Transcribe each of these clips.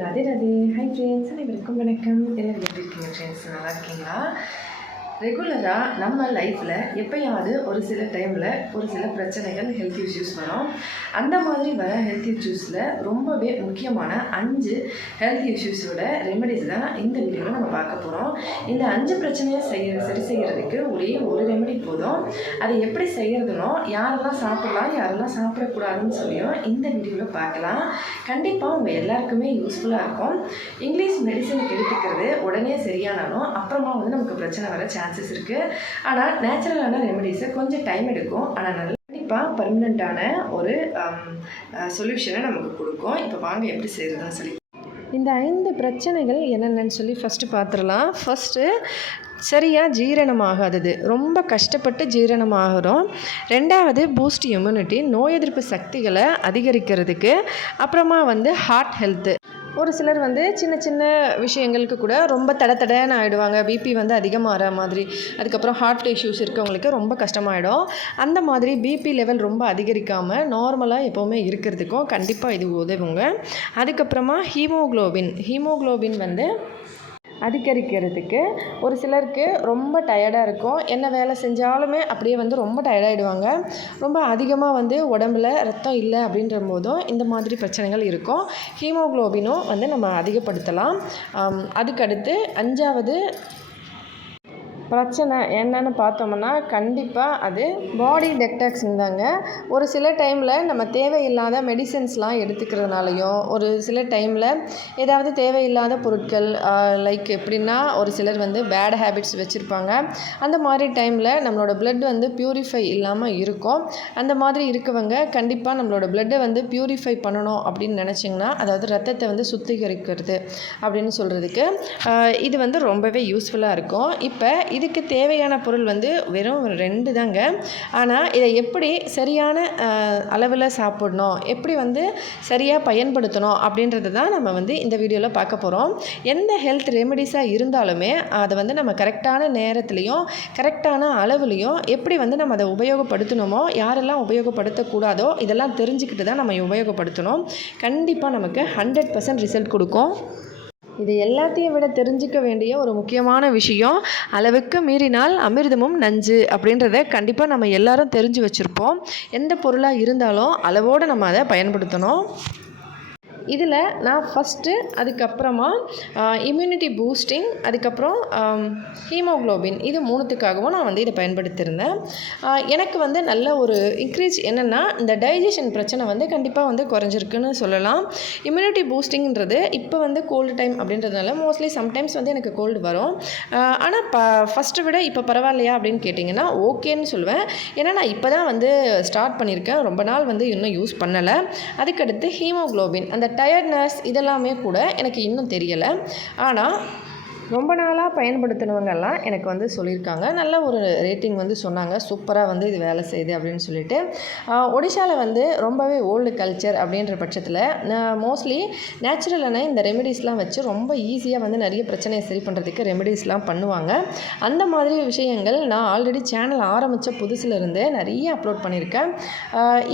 Radhe Radhe. Hi friends, அனைவருக்கும் வணக்கம். எல்லாரும் எப்படி இருக்கீங்க ஃப்ரெண்ட்ஸ்? நல்லா இருக்கீங்களா? ரெகுலராக நம்ம லைஃப்பில் எப்போயாவது ஒரு சில டைமில் ஒரு சில பிரச்சனைகள், ஹெல்த் இஷ்யூஸ் வரும். அந்த மாதிரி வர ஹெல்த் இஷ்யூஸில் ரொம்பவே முக்கியமான 5 ஹெல்த் இஷ்யூஸோட ரெமெடிஸ் தான் இந்த வீடியோவில் நம்ம பார்க்க போகிறோம். இந்த 5 பிரச்சனையை சரி செய்கிறதுக்கு ஒரே ஒரு ரெமெடி போதும். அதை எப்படி செய்கிறதுனோ, யாரெல்லாம் சாப்பிடலாம் யாரெல்லாம் சாப்பிடக்கூடாதுன்னு சொல்லியும் இந்த வீடியோவில் பார்க்கலாம். கண்டிப்பாக உங்கள் எல்லாருக்குமே யூஸ்ஃபுல்லாக இருக்கும். இங்கிலீஷ் மெடிசன் எடுத்துக்கிறது உடனே சரியானாலும் அப்புறமா நமக்கு பிரச்சனை வர சான்சஸ் இருக்குது. ஆனால் நேச்சுரலான ரெமெடிஸை கொஞ்சம் டைம் எடுக்கும். ஆனால் கண்டிப்பாக பர்மனெண்ட்டான ஒரு சொல்யூஷனை நமக்கு கொடுக்கும். இப்போ வாங்க எப்படி செய்கிறதுன்னு சொல்லி இந்த 5 பிரச்சனைகள் என்னென்னு சொல்லி ஃபஸ்ட்டு பார்த்துடலாம். ஃபஸ்ட்டு சரியாக ஜீரணமாகாதது, ரொம்ப கஷ்டப்பட்டு ஜீரணமாகிறோம். 2வது பூஸ்ட் இம்யூனிட்டி, நோய் எதிர்ப்பு சக்திகளை அதிகரிக்கிறதுக்கு. அப்புறமா ஹார்ட் ஹெல்த்து. ஒரு சிலர் சின்ன சின்ன விஷயங்களுக்கு கூட ரொம்ப தடன்னு ஆகிடுவாங்க. பிபி அதிகமாகிற மாதிரி. அதுக்கப்புறம் ஹார்ட் இஷ்யூஸ் இருக்கவங்களுக்கு ரொம்ப கஷ்டமாயிடும். அந்த மாதிரி பிபி லெவல் ரொம்ப அதிகரிக்காமல் நார்மலாக எப்போவுமே இருக்கிறதுக்கும் கண்டிப்பாக இது உதவுங்க. அதுக்கப்புறமா ஹீமோக்ளோபின் அதிகரிக்கிறதுக்கு. ஒரு சிலருக்கு ரொம்ப டயர்டாக இருக்கும். என்ன வேலை செஞ்சாலுமே அப்படியே ரொம்ப டயர்டாகிடுவாங்க. ரொம்ப அதிகமாக உடம்புல ரத்தம் இல்லை அப்படின்ற போதும் இந்த மாதிரி பிரச்சனைகள் இருக்கும். ஹீமோக்ளோபினும் நம்ம அதிகப்படுத்தலாம். அதுக்கடுத்து 5வது பிரச்சனை என்னன்னு பார்த்தோம்னா கண்டிப்பாக அது பாடி டெக்டாக்ஸின் தாங்க. ஒரு சில டைமில் நம்ம தேவையில்லாத மெடிசன்ஸ்லாம் எடுத்துக்கிறதுனாலையும், ஒரு சில டைமில் ஏதாவது தேவையில்லாத பொருட்கள் லைக் எப்படின்னா ஒரு சிலர் பேட் ஹேபிட்ஸ் வச்சுருப்பாங்க. அந்த மாதிரி டைமில் நம்மளோட பிளட் ப்யூரிஃபை இல்லாமல் இருக்கும். அந்த மாதிரி இருக்கவங்க கண்டிப்பாக நம்மளோட பிளட்டை ப்யூரிஃபை பண்ணணும் அப்படின்னு நினச்சிங்கன்னா, அதாவது ரத்தத்தை சுத்திகரிக்கிறது அப்படின்னு சொல்கிறதுக்கு இது ரொம்பவே யூஸ்ஃபுல்லாக இருக்கும். இப்போ இதுக்கு தேவையான பொருள் வெறும் 2 தாங்க. ஆனால் இதை எப்படி சரியான அளவில் சாப்பிடணும், எப்படி சரியாக பயன்படுத்தணும் அப்படின்றது தான் நம்ம இந்த வீடியோவில் பார்க்க போகிறோம். எந்த ஹெல்த் ரெமெடிஸாக இருந்தாலுமே அதை நம்ம கரெக்டான நேரத்துலையும் கரெக்டான அளவுலையும் எப்படி நம்ம அதை உபயோகப்படுத்தணுமோ, யாரெல்லாம் உபயோகப்படுத்தக்கூடாதோ இதெல்லாம் தெரிஞ்சுக்கிட்டு தான் நம்ம உபயோகப்படுத்தணும். கண்டிப்பாக நமக்கு 100% ரிசல்ட் கொடுக்கும். இது எல்லாத்தையும் விட தெரிஞ்சிக்க வேண்டிய ஒரு முக்கியமான விஷயம், அளவுக்கு மீறினால் அமிர்தமும் நஞ்சு அப்படின்றத கண்டிப்பாக நம்ம எல்லாரும் தெரிஞ்சு வச்சுருப்போம். எந்த பொருளாக இருந்தாலும் அளவோடு நம்ம அதை பயன்படுத்தணும். இதில் நான் ஃபஸ்ட்டு, அதுக்கப்புறமா இம்யூனிட்டி பூஸ்டிங், அதுக்கப்புறம் ஹீமோக்ளோபின், இது 3த்துக்காகவும் நான் இதை பயன்படுத்தியிருந்தேன். எனக்கு நல்ல ஒரு இன்க்ரீஸ் என்னென்னா, இந்த டைஜஷன் பிரச்சனை கண்டிப்பாக குறைஞ்சிருக்குன்னு சொல்லலாம். இம்யூனிட்டி பூஸ்டிங்கிறது இப்போ கோல்டு டைம் அப்படின்றதுனால மோஸ்ட்லி சம்டைம்ஸ் எனக்கு கோல்டு வரும். ஆனால் ஃபஸ்ட்டை விட இப்போ பரவாயில்லையா அப்படின்னு கேட்டிங்கன்னா ஓகேன்னு சொல்லுவேன். ஏன்னா நான் இப்போ தான் ஸ்டார்ட் பண்ணியிருக்கேன். ரொம்ப நாள் இன்னும் யூஸ் பண்ணலை. அதுக்கடுத்து ஹீமோக்ளோபின், அந்த டயர்ட்னஸ் இதெல்லாமே கூட எனக்கு இன்னும் தெரியலை. ஆனால் ரொம்ப நாளாக பயன்படுத்தினவங்கெல்லாம் எனக்கு சொல்லியிருக்காங்க. நல்ல ஒரு ரேட்டிங் சொன்னாங்க. சூப்பராக இது வேலை செய்யுது அப்படின்னு சொல்லிட்டு. ஒடிஷாவில் ரொம்பவே ஓல்டு கல்ச்சர் அப்படின்ற பட்சத்தில் மோஸ்ட்லி நேச்சுரலான இந்த ரெமெடிஸ்லாம் வச்சு ரொம்ப ஈஸியாக நிறைய பிரச்சனையை சரி பண்ணுறதுக்கு ரெமெடிஸ்லாம் பண்ணுவாங்க. அந்த மாதிரி விஷயங்கள் நான் ஆல்ரெடி சேனல் ஆரம்பித்த புதுசுலேருந்து நிறைய அப்லோட் பண்ணியிருக்கேன்.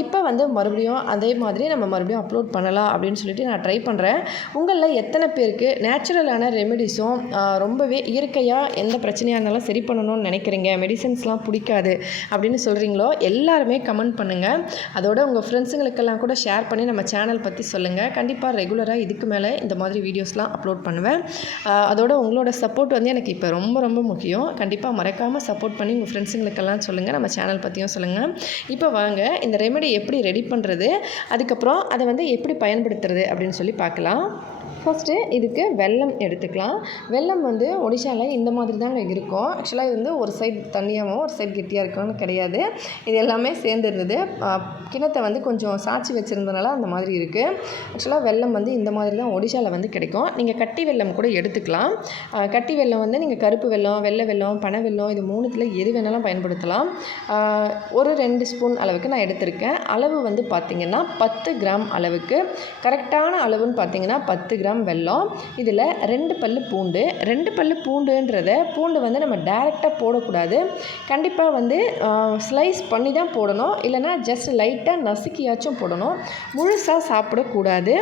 இப்போ மறுபடியும் அதே மாதிரி நம்ம மறுபடியும் அப்லோட் பண்ணலாம் அப்படின்னு சொல்லிட்டு நான் ட்ரை பண்ணுறேன். உங்களில் எத்தனை பேருக்கு நேச்சுரலான ரெமெடிஸும் ரொம்பவே இயற்கையாக எந்த பிரச்சனையாக இருந்தாலும் சரி பண்ணணும்னு நினைக்கிறீங்க, மெடிசன்ஸ்லாம் பிடிக்காது அப்படின்னு சொல்கிறீங்களோ எல்லாருமே கமெண்ட் பண்ணுங்கள். அதோட உங்கள் ஃப்ரெண்ட்ஸுங்களுக்கெல்லாம் கூட ஷேர் பண்ணி நம்ம சேனல் பற்றி சொல்லுங்கள். கண்டிப்பாக ரெகுலராக இதுக்கு மேலே இந்த மாதிரி வீடியோஸ்லாம் அப்லோட் பண்ணுவேன். அதோட உங்களோட சப்போர்ட் எனக்கு இப்போ ரொம்ப ரொம்ப முக்கியம். கண்டிப்பாக மறக்காமல் சப்போர்ட் பண்ணி உங்கள் ஃப்ரெண்ட்ஸுங்களுக்கெல்லாம் சொல்லுங்கள். நம்ம சேனல் பற்றியும் சொல்லுங்கள். இப்போ வாங்க இந்த ரெமெடி எப்படி ரெடி பண்ணுறது, அதுக்கப்புறம் அதை எப்படி பயன்படுத்துறது அப்படின்னு சொல்லி பார்க்கலாம். ஃபஸ்ட்டு இதுக்கு வெல்லம் எடுத்துக்கலாம். வெல்லம் ஒடிஷாவில் இந்த மாதிரி தாங்க இருக்கும். ஆக்சுவலாக இது ஒரு சைடு தண்ணியாகவும் ஒரு சைடு கெட்டியாக இருக்கும்னு கிடையாது. இது எல்லாமே சேர்ந்துருந்தது. கிணத்தை கொஞ்சம் சாய்ச்சி வச்சுருந்தனால அந்த மாதிரி இருக்குது. ஆக்சுவலாக வெல்லம் இந்த மாதிரி தான் ஒடிஷாவில் கிடைக்கும். நீங்கள் கட்டி வெல்லம் கூட எடுத்துக்கலாம். கட்டி வெல்லம் நீங்கள் கருப்பு வெல்லம், வெள்ளை வெல்லம், பனை வெல்லம், இது 3த்தில் எது வேணாலும் பயன்படுத்தலாம். ஒரு 2 ஸ்பூன் அளவுக்கு நான் எடுத்திருக்கேன். அளவு பார்த்திங்கன்னா 10 கிராம் அளவுக்கு. கரெக்டான அளவுன்னு பார்த்திங்கன்னா 10 கிராம் கிராம் வெல்லம், இதில் 2 பல்லு பூண்டு. 2 பல்லு பூண்டு வந்து நம்ம டைரெக்டாக போடக்கூடாது. கண்டிப்பாக வந்து ஸ்லைஸ் பண்ணி தான் போடணும், இல்லைனா ஜஸ்ட் லைட்டாக நசுக்கியாச்சும் போடணும். முழுசாக சாப்பிடக்கூடாது.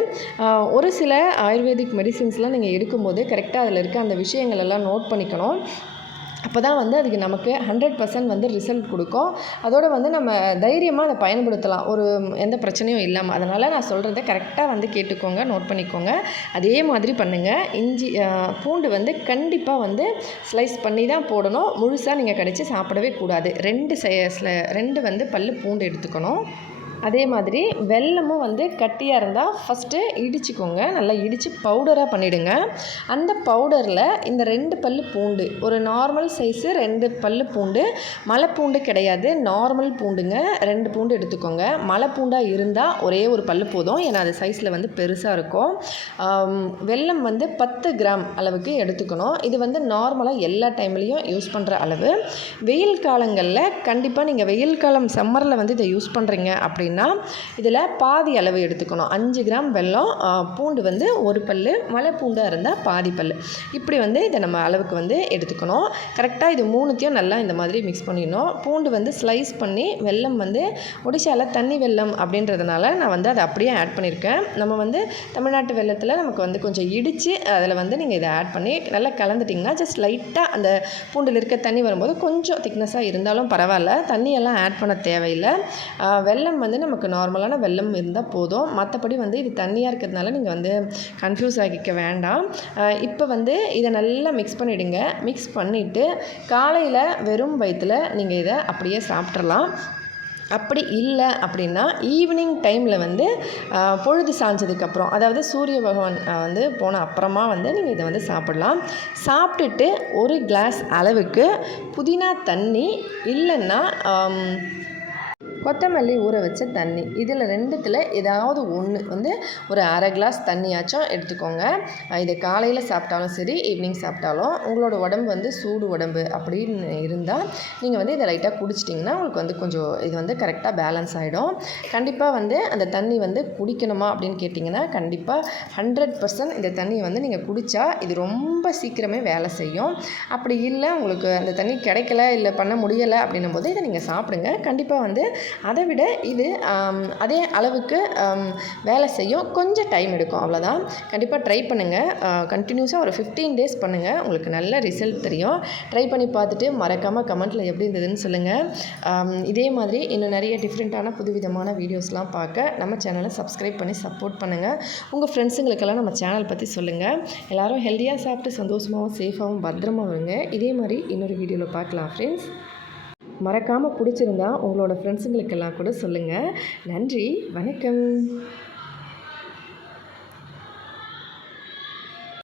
ஒரு சில ஆயுர்வேதிக் மெடிசின்ஸ்லாம் நீங்கள் எடுக்கும்போது கரெக்டாக அதில் இருக்க அந்த விஷயங்கள் எல்லாம் நோட் பண்ணிக்கணும். அப்போ தான் வந்து அதுக்கு நமக்கு 100% வந்து ரிசல்ட் கொடுக்கும். அதோடு வந்து நம்ம தைரியமாக அதை பயன்படுத்தலாம், ஒரு எந்த பிரச்சனையும் இல்லாமல். அதனால் நான் சொல்கிறத கரெக்டாக வந்து கேட்டுக்கோங்க, நோட் பண்ணிக்கோங்க. அதே மாதிரி பண்ணுங்கள். பூண்டு வந்து கண்டிப்பாக வந்து ஸ்லைஸ் பண்ணி தான் போடணும். முழுசாக நீங்கள் கடித்து சாப்பிடவே கூடாது. 2 வந்து பல்லு பூண்டு எடுத்துக்கணும். அதே மாதிரி வெல்லமும் வந்து கட்டியாக இருந்தால் ஃபஸ்ட்டு இடிச்சுக்கோங்க. நல்லா இடித்து பவுடராக பண்ணிவிடுங்க. அந்த பவுடரில் இந்த 2 பல்லு பூண்டு, ஒரு நார்மல் சைஸு 2 பல்லு பூண்டு, மலைப்பூண்டு கிடையாது, நார்மல் பூண்டுங்க. 2 பூண்டு எடுத்துக்கோங்க. மலைப்பூண்டாக இருந்தால் ஒரே ஒரு பல்லு போதும், ஏன்னா அது சைஸில் வந்து பெருசாக இருக்கும். வெல்லம் வந்து 10 கிராம் அளவுக்கு எடுத்துக்கணும். இது வந்து நார்மலாக எல்லா டைம்லேயும் யூஸ் பண்ணுற அளவு. வெயில் காலங்களில் கண்டிப்பாக நீங்கள் வெயில் காலம் சம்மரில் வந்து இதை யூஸ் பண்ணுறீங்க அப்படின்னா இதில் பாதி அளவு எடுத்துக்கணும். 5 கிராம் வெல்லம், பூண்டு வந்து 1 பல்லு, மலைப்பூண்டாக இருந்தால் பாதி பல்லு, இப்படி வந்து இதை நம்ம அளவுக்கு வந்து எடுத்துக்கணும். கரெக்டாக இது மூணுத்தையும் நல்லா இந்த மாதிரி மிக்ஸ் பண்ணிடணும். பூண்டு வந்து ஸ்லைஸ் பண்ணி, வெல்லம் வந்து ஒடிஷாவில் தண்ணி வெல்லம் அப்படின்றதுனால நான் வந்து அதை அப்படியே ஆட் பண்ணியிருக்கேன். நம்ம வந்து தமிழ்நாட்டு வெல்லத்தில் நமக்கு வந்து கொஞ்சம் இடித்து அதில் வந்து நீங்கள் இதை ஆட் பண்ணி நல்லா கலந்துட்டிங்கன்னா ஜஸ்ட் லைட்டாக அந்த பூண்டில் இருக்க தண்ணி வரும்போது கொஞ்சம் திக்னஸாக இருந்தாலும் பரவாயில்ல, தண்ணியெல்லாம் ஆட் பண்ண தேவையில்லை. வெல்லம் வந்து நமக்கு நார்மலான வெல்லம் இருந்தால் போதும். மற்றபடி வந்து இது தண்ணியாக இருக்கிறதுனால நீங்கள் வந்து கன்ஃபியூஸ் ஆகிக்க வேண்டாம். இப்போ வந்து இதை நல்லா மிக்ஸ் பண்ணிவிடுங்க. மிக்ஸ் பண்ணிவிட்டு காலையில் வெறும் வயிற்றில் நீங்கள் இதை அப்படியே சாப்பிட்றலாம். அப்படி இல்லை அப்படின்னா ஈவினிங் டைமில் வந்து பொழுது சாய்ஞ்சதுக்கப்புறம், அதாவது சூரிய பகவான் வந்து போன அப்புறமா வந்து நீங்கள் இதை வந்து சாப்பிடலாம். சாப்பிட்டுட்டு ஒரு கிளாஸ் அளவுக்கு புதினா தண்ணி, இல்லைன்னா கொத்தமல்லி ஊற வச்ச தண்ணி, இதில் 2த்தில் ஏதாவது ஒன்று வந்து ஒரு அரை கிளாஸ் தண்ணியாச்சும் எடுத்துக்கோங்க. இதை காலையில் சாப்பிட்டாலும் சரி, ஈவினிங் சாப்பிட்டாலும், உங்களோட உடம்பு வந்து சூடு உடம்பு அப்படின்னு இருந்தால் நீங்கள் வந்து இதை லைட்டாக குடிச்சிட்டிங்கன்னா உங்களுக்கு வந்து கொஞ்சம் இது வந்து கரெக்டாக பேலன்ஸ் ஆகிடும். கண்டிப்பாக வந்து அந்த தண்ணி வந்து குடிக்கணுமா அப்படின்னு கேட்டிங்கன்னா கண்டிப்பாக 100% இந்த தண்ணியை வந்து நீங்கள் குடித்தா இது ரொம்ப சீக்கிரமே வேலை செய்யும். அப்படி இல்லை உங்களுக்கு அந்த தண்ணி கிடைக்கல, இல்லை பண்ண முடியலை அப்படின்னும் போது இதை நீங்கள் சாப்பிடுங்க. கண்டிப்பாக வந்து அதை விட இது அதே அளவுக்கு வேலை செய்யும், கொஞ்சம் டைம் எடுக்கும், அவ்வளோதான். கண்டிப்பாக ட்ரை பண்ணுங்கள். கண்டினியூஸாக ஒரு 15 டேஸ் பண்ணுங்கள், உங்களுக்கு நல்ல ரிசல்ட் தெரியும். ட்ரை பண்ணி பார்த்துட்டு மறக்காமல் கமெண்ட்டில் எப்படி இருந்ததுன்னு சொல்லுங்கள். இதே மாதிரி இன்னும் நிறைய டிஃப்ரெண்ட்டான புதுவிதமான வீடியோஸ்லாம் பார்க்க நம்ம சேனலை சப்ஸ்கிரைப் பண்ணி சப்போர்ட் பண்ணுங்கள். உங்கள் ஃப்ரெண்ட்ஸுங்களுக்கெல்லாம் நம்ம சேனல் பற்றி சொல்லுங்கள். எல்லோரும் ஹெல்த்தியாக சாப்பிட்டு சந்தோஷமாகவும் சேஃபாகவும் பத்திரமாகவும் இருங்க. இதே மாதிரி இன்னொரு வீடியோவில் பார்க்கலாம் ஃப்ரெண்ட்ஸ். மறக்காமல் பிடிச்சிருந்தா உங்களோட ஃப்ரெண்ட்ஸுங்களுக்கெல்லாம் கூட சொல்லுங்கள். நன்றி, வணக்கம்.